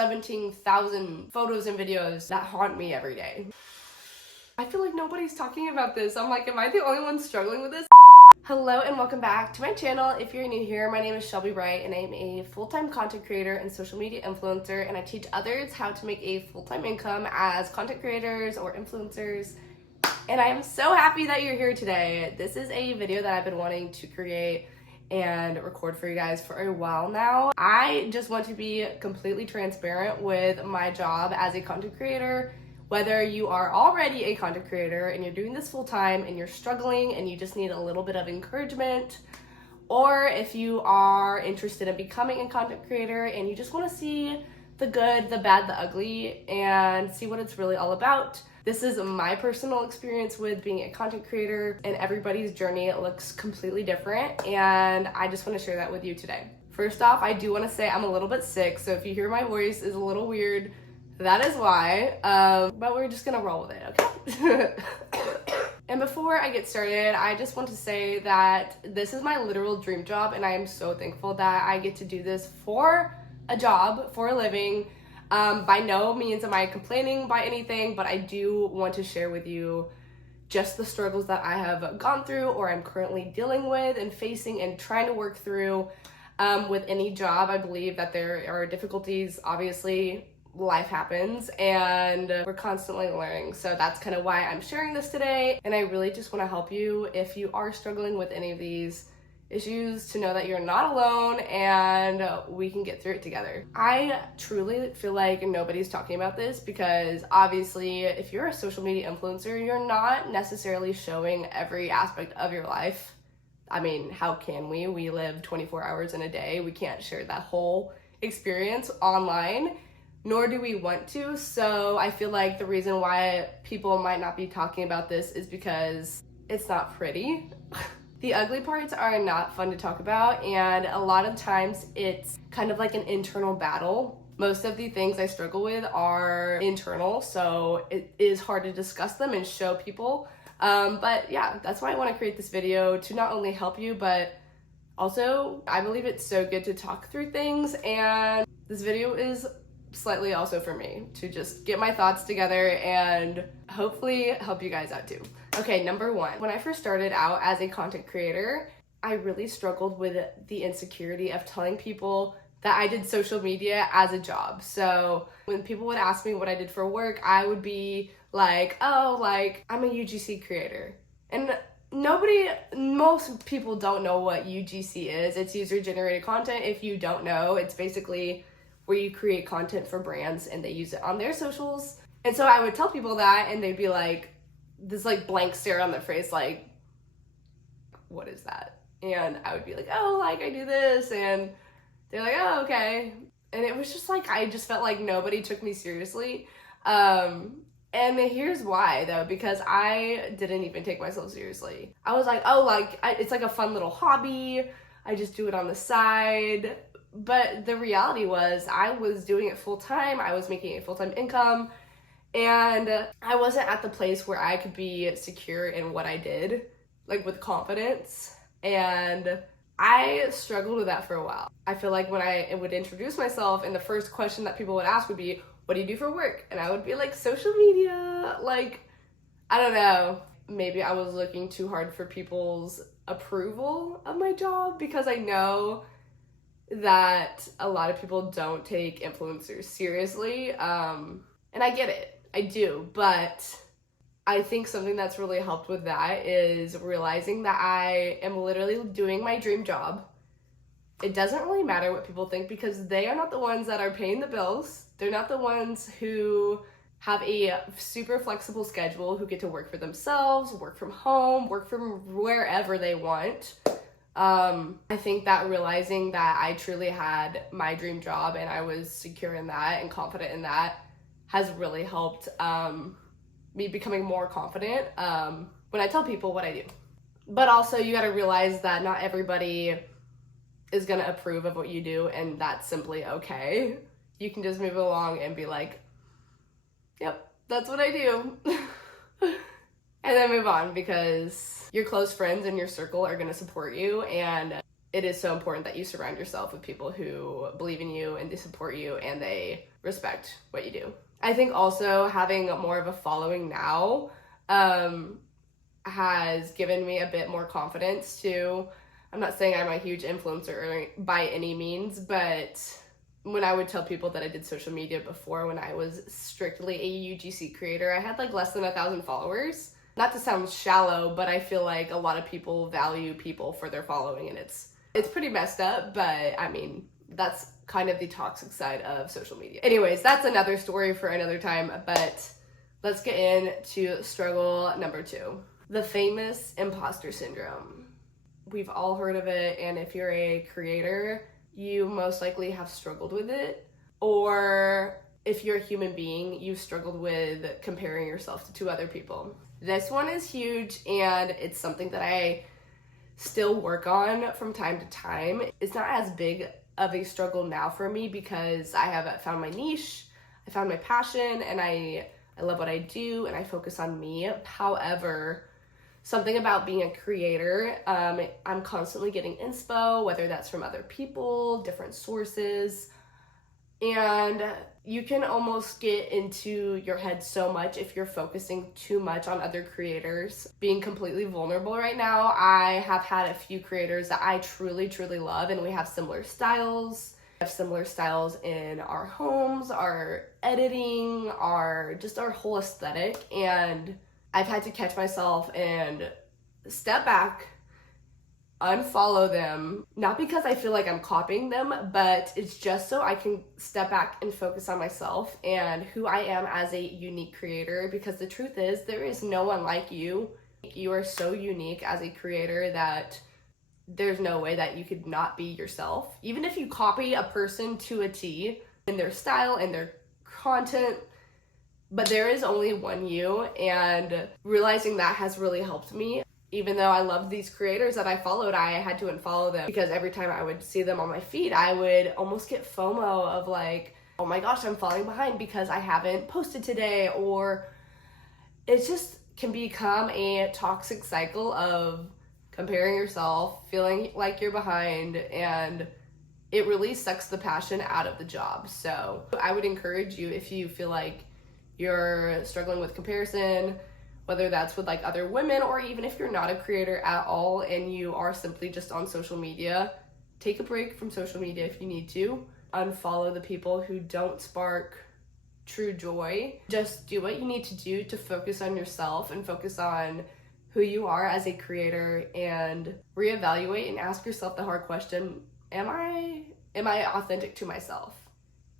17,000 photos and videos that haunt me every day. I feel like nobody's talking about this. I'm like, am I the only one struggling with this? Hello and welcome back to my channel. If you're new here, my name is Shelby Bright and I'm a full-time content creator and social media influencer, and I teach others how to make a full-time income as content creators or influencers. And I am so happy that you're here today. This is a video that I've been wanting to create and record for you guys for a while now. I just want to be completely transparent with my job as a content creator. Whether you are already a content creator and you're doing this full time and you're struggling and you just need a little bit of encouragement, or if you are interested in becoming a content creator and you just want to see the good, the bad, the ugly, and see what it's really all about. This is my personal experience with being a content creator, and everybody's journey looks completely different, and I just want to share that with you today. First off, I do want to say I'm a little bit sick, so if you hear my voice is a little weird, that is why, but we're just gonna roll with it, okay? And before I get started, I just want to say that this is my literal dream job, and I am so thankful that I get to do this for a job, for a living. By no means am I complaining by anything, but I do want to share with you just the struggles that I have gone through or I'm currently dealing with and facing and trying to work through with any job. I believe that there are difficulties. Obviously, life happens and we're constantly learning. So that's kind of why I'm sharing this today. And I really just want to help you if you are struggling with any of these issues, to know that you're not alone and we can get through it together. I truly feel like nobody's talking about this because obviously if you're a social media influencer, you're not necessarily showing every aspect of your life. I mean, how can we? We live 24 hours in a day. We can't share that whole experience online, nor do we want to. So I feel like the reason why people might not be talking about this is because it's not pretty. The ugly parts are not fun to talk about, and a lot of times it's kind of like an internal battle. Most of the things I struggle with are internal, so it is hard to discuss them and show people. But yeah, that's why I want to create this video, to not only help you, but also I believe it's so good to talk through things, and this video is slightly also for me to just get my thoughts together and hopefully help you guys out too. Okay, number one, when I first started out as a content creator, I really struggled with the insecurity of telling people that I did social media as a job. So when people would ask me what I did for work, I would be like, oh, like I'm a UGC creator. And most people don't know what UGC is. It's user generated content. If you don't know, it's basically where you create content for brands and they use it on their socials. And so I would tell people that and they'd be like, this like blank stare on their face, like, what is that? And I would be like, oh, like I do this. And they're like, oh, okay. And it was just like, I just felt like nobody took me seriously. And here's why though, because I didn't even take myself seriously. I was like, oh, like it's like a fun little hobby. I just do it on the side. But the reality was I was doing it full time. I was making a full-time income, and I wasn't at the place where I could be secure in what I did, like with confidence. And I struggled with that for a while. I feel like when I would introduce myself and the first question that people would ask would be, what do you do for work? And I would be like, social media. Like, I don't know. Maybe I was looking too hard for people's approval of my job, because I know that a lot of people don't take influencers seriously. And I get it, I do, but I think something that's really helped with that is realizing that I am literally doing my dream job. It doesn't really matter what people think, because they are not the ones that are paying the bills. They're not the ones who have a super flexible schedule, who get to work for themselves, work from home, work from wherever they want. I think that realizing that I truly had my dream job and I was secure in that and confident in that has really helped me becoming more confident when I tell people what I do. But also you got to realize that not everybody is going to approve of what you do, and that's simply okay. You can just move along and be like, yep, that's what I do. And then move on, because your close friends in your circle are going to support you, and it is so important that you surround yourself with people who believe in you and they support you and they respect what you do. I think also having more of a following now has given me a bit more confidence too. I'm not saying I'm a huge influencer by any means, but when I would tell people that I did social media before, when I was strictly a UGC creator, I had like less than 1,000 followers. Not to sound shallow, but I feel like a lot of people value people for their following, and it's pretty messed up, but I mean, that's kind of the toxic side of social media. Anyways, that's another story for another time, but let's get into struggle number 2. The famous imposter syndrome. We've all heard of it, and if you're a creator, you most likely have struggled with it. Or if you're a human being, you've struggled with comparing yourself to other people. This one is huge, and it's something that I still work on from time to time. It's not as big of a struggle now for me because I have found my niche, I found my passion, and I love what I do, and I focus on me. However, something about being a creator, I'm constantly getting inspo, whether that's from other people, different sources, and you can almost get into your head so much if you're focusing too much on other creators. Being completely vulnerable right now, I have had a few creators that I truly, truly love, and we have similar styles. We have similar styles in our homes, our editing, our whole aesthetic, and I've had to catch myself and step back, unfollow them, not because I feel like I'm copying them, but it's just so I can step back and focus on myself and who I am as a unique creator, because the truth is there is no one like you. You are so unique as a creator that there's no way that you could not be yourself. Even if you copy a person to a T in their style and their content, but there is only one you, and realizing that has really helped me. Even though I loved these creators that I followed, I had to unfollow them because every time I would see them on my feed, I would almost get FOMO of like, oh my gosh, I'm falling behind because I haven't posted today, or it just can become a toxic cycle of comparing yourself, feeling like you're behind, and it really sucks the passion out of the job. So I would encourage you, if you feel like you're struggling with comparison, whether that's with like other women, or even if you're not a creator at all and you are simply just on social media, take a break from social media if you need to. Unfollow the people who don't spark true joy. Just do what you need to do to focus on yourself and focus on who you are as a creator, and reevaluate and ask yourself the hard question, am I authentic to myself?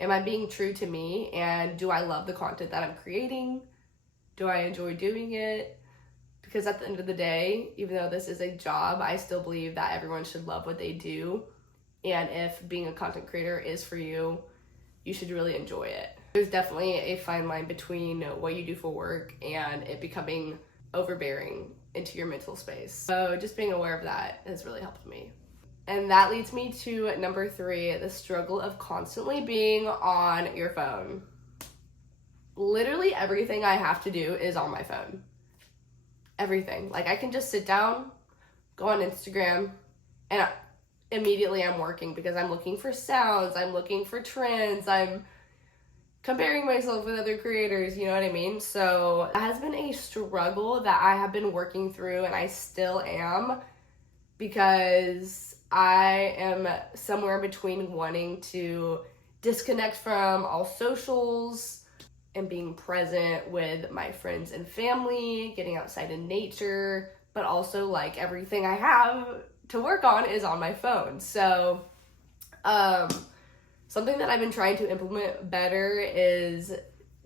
Am I being true to me? And do I love the content that I'm creating? Do I enjoy doing it? Because at the end of the day, even though this is a job, I still believe that everyone should love what they do. And if being a content creator is for you, you should really enjoy it. There's definitely a fine line between what you do for work and it becoming overbearing into your mental space. So just being aware of that has really helped me. And that leads me to number 3, the struggle of constantly being on your phone. Literally everything I have to do is on my phone. Everything. Like, I can just sit down, go on Instagram, and immediately I'm working because I'm looking for sounds, I'm looking for trends, I'm comparing myself with other creators, you know what I mean? So that has been a struggle that I have been working through, and I still am, because I am somewhere between wanting to disconnect from all socials and being present with my friends and family, getting outside in nature, but also like everything I have to work on is on my phone. So something that I've been trying to implement better is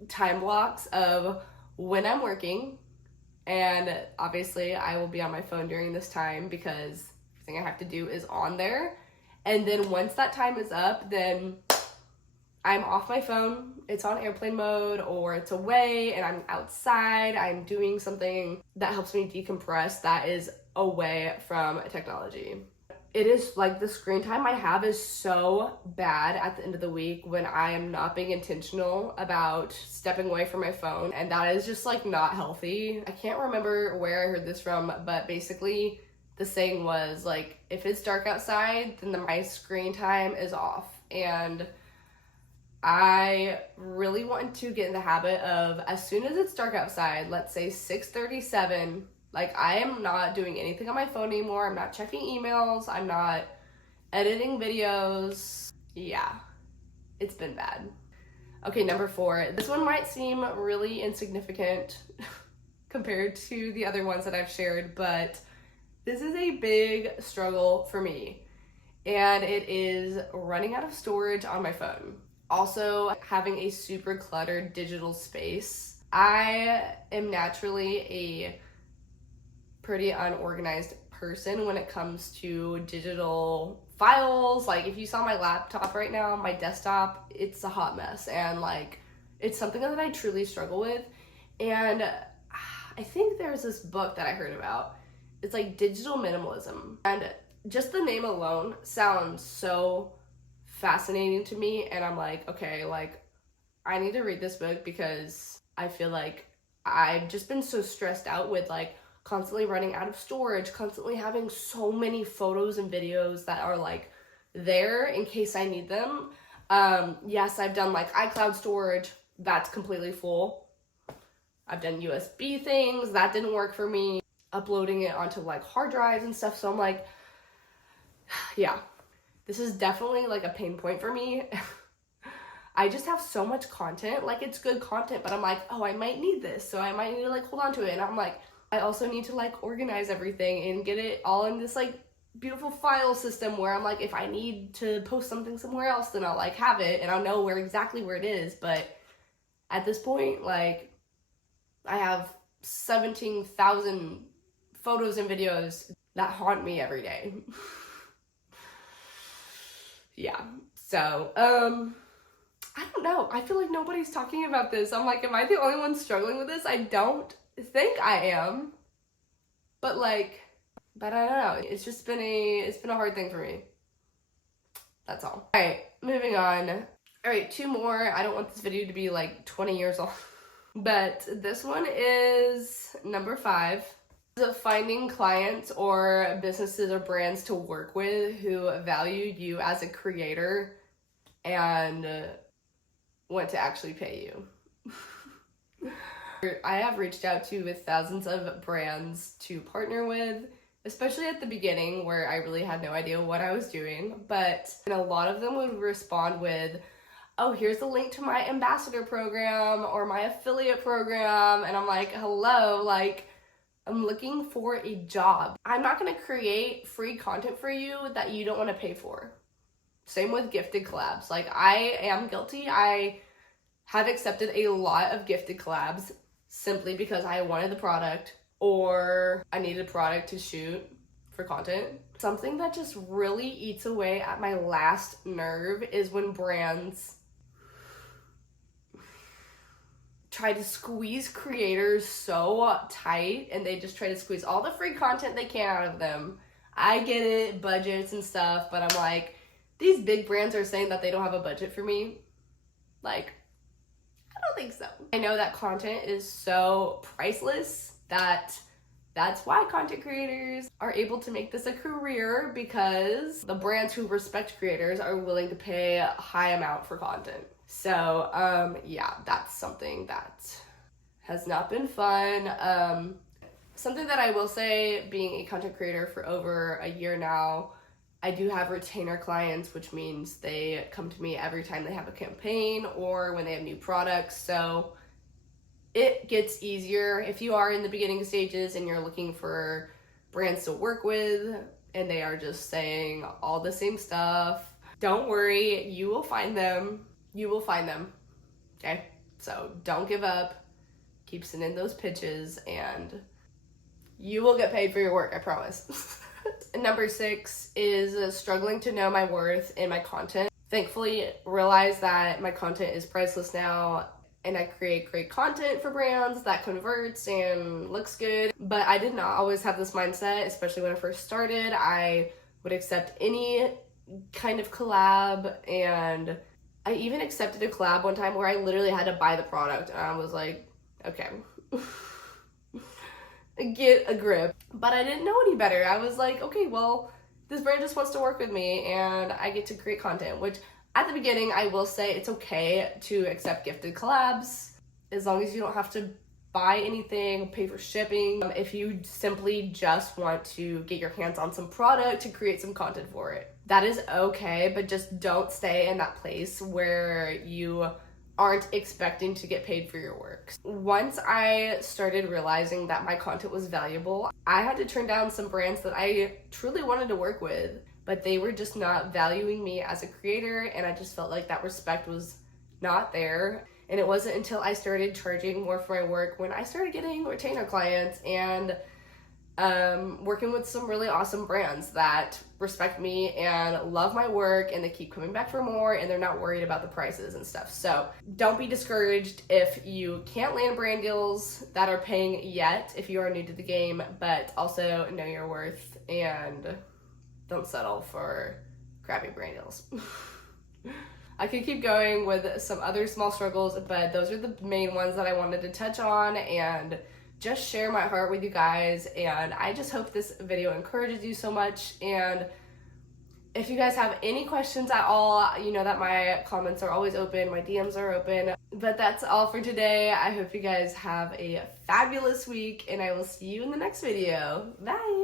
time blocks of when I'm working, and obviously I will be on my phone during this time because everything I have to do is on there. And then once that time is up, then I'm off my phone, it's on airplane mode, or it's away and I'm outside, I'm doing something that helps me decompress that is away from technology. It is like the screen time I have is so bad at the end of the week when I am not being intentional about stepping away from my phone, and that is just like not healthy. I can't remember where I heard this from, but basically the saying was like, if it's dark outside, then my screen time is off. And I really want to get in the habit of, as soon as it's dark outside, let's say 6:37, like I am not doing anything on my phone anymore. I'm not checking emails. I'm not editing videos. Yeah, it's been bad. Okay, number 4. This one might seem really insignificant compared to the other ones that I've shared, but this is a big struggle for me. And it is running out of storage on my phone. Also, having a super cluttered digital space. I am naturally a pretty unorganized person when it comes to digital files. Like, if you saw my laptop right now, my desktop, it's a hot mess. And like, it's something that I truly struggle with. And I think there's this book that I heard about. It's like digital minimalism. And just the name alone sounds so fascinating to me, and I'm like, okay, like I need to read this book because I feel like I've just been so stressed out with like constantly running out of storage, constantly having so many photos and videos that are like there in case I need them. Yes, I've done like iCloud storage, that's completely full. I've done USB things, that didn't work for me. Uploading it onto like hard drives and stuff, so I'm like, yeah, this is definitely like a pain point for me. I just have so much content, like it's good content, but I'm like, oh, I might need this, so I might need to like hold on to it. And I'm like, I also need to like organize everything and get it all in this like beautiful file system where I'm like, if I need to post something somewhere else, then I'll like have it and I'll know exactly where it is. But at this point, like I have 17,000 photos and videos that haunt me every day. Yeah, so, I don't know. I feel like nobody's talking about this. I'm like, am I the only one struggling with this? I don't think I am, but I don't know. It's just been a hard thing for me. That's all. All right, moving on. All right, 2 more. I don't want this video to be like 20 years old, but this one is number 5. Finding clients or businesses or brands to work with who value you as a creator and want to actually pay you. I have reached out to with thousands of brands to partner with, especially at the beginning where I really had no idea what I was doing, but a lot of them would respond with, oh, here's the link to my ambassador program or my affiliate program, and I'm like, hello, like, I'm looking for a job. I'm not going to create free content for you that you don't want to pay for. Same with gifted collabs. Like, I am guilty. I have accepted a lot of gifted collabs simply because I wanted the product or I needed a product to shoot for content. Something that just really eats away at my last nerve is when brands try to squeeze creators so tight and they just try to squeeze all the free content they can out of them. I get it, budgets and stuff, but I'm like, these big brands are saying that they don't have a budget for me. Like, I don't think so. I know that content is so priceless that's why content creators are able to make this a career, because the brands who respect creators are willing to pay a high amount for content. So, yeah, that's something that has not been fun. Something that I will say, being a content creator for over a year now, I do have retainer clients, which means they come to me every time they have a campaign or when they have new products. So it gets easier if you are in the beginning stages and you're looking for brands to work with and they are just saying all the same stuff. Don't worry, you will find them. You will find them, okay? So don't give up. Keep sending those pitches and you will get paid for your work, I promise. Number 6 is struggling to know my worth in my content. Thankfully, realize that my content is priceless now and I create great content for brands that converts and looks good. But I did not always have this mindset, especially when I first started. I would accept any kind of collab, and I even accepted a collab one time where I literally had to buy the product and I was like, okay. get a grip. But I didn't know any better. I was like, okay, well, this brand just wants to work with me and I get to create content, which at the beginning, I will say it's okay to accept gifted collabs as long as you don't have to buy anything, pay for shipping. If you simply just want to get your hands on some product to create some content for it, that is okay, but just don't stay in that place where you aren't expecting to get paid for your work. Once I started realizing that my content was valuable, I had to turn down some brands that I truly wanted to work with, but they were just not valuing me as a creator, and I just felt like that respect was not there. And it wasn't until I started charging more for my work when I started getting retainer clients and working with some really awesome brands that respect me and love my work, and they keep coming back for more, and they're not worried about the prices and stuff. So don't be discouraged if you can't land brand deals that are paying yet, if you are new to the game, but also know your worth and don't settle for crappy brand deals. I could keep going with some other small struggles, but those are the main ones that I wanted to touch on and just share my heart with you guys. And I just hope this video encourages you so much. And if you guys have any questions at all, you know that my comments are always open, my DMs are open. But that's all for today. I hope you guys have a fabulous week, and I will see you in the next video. Bye!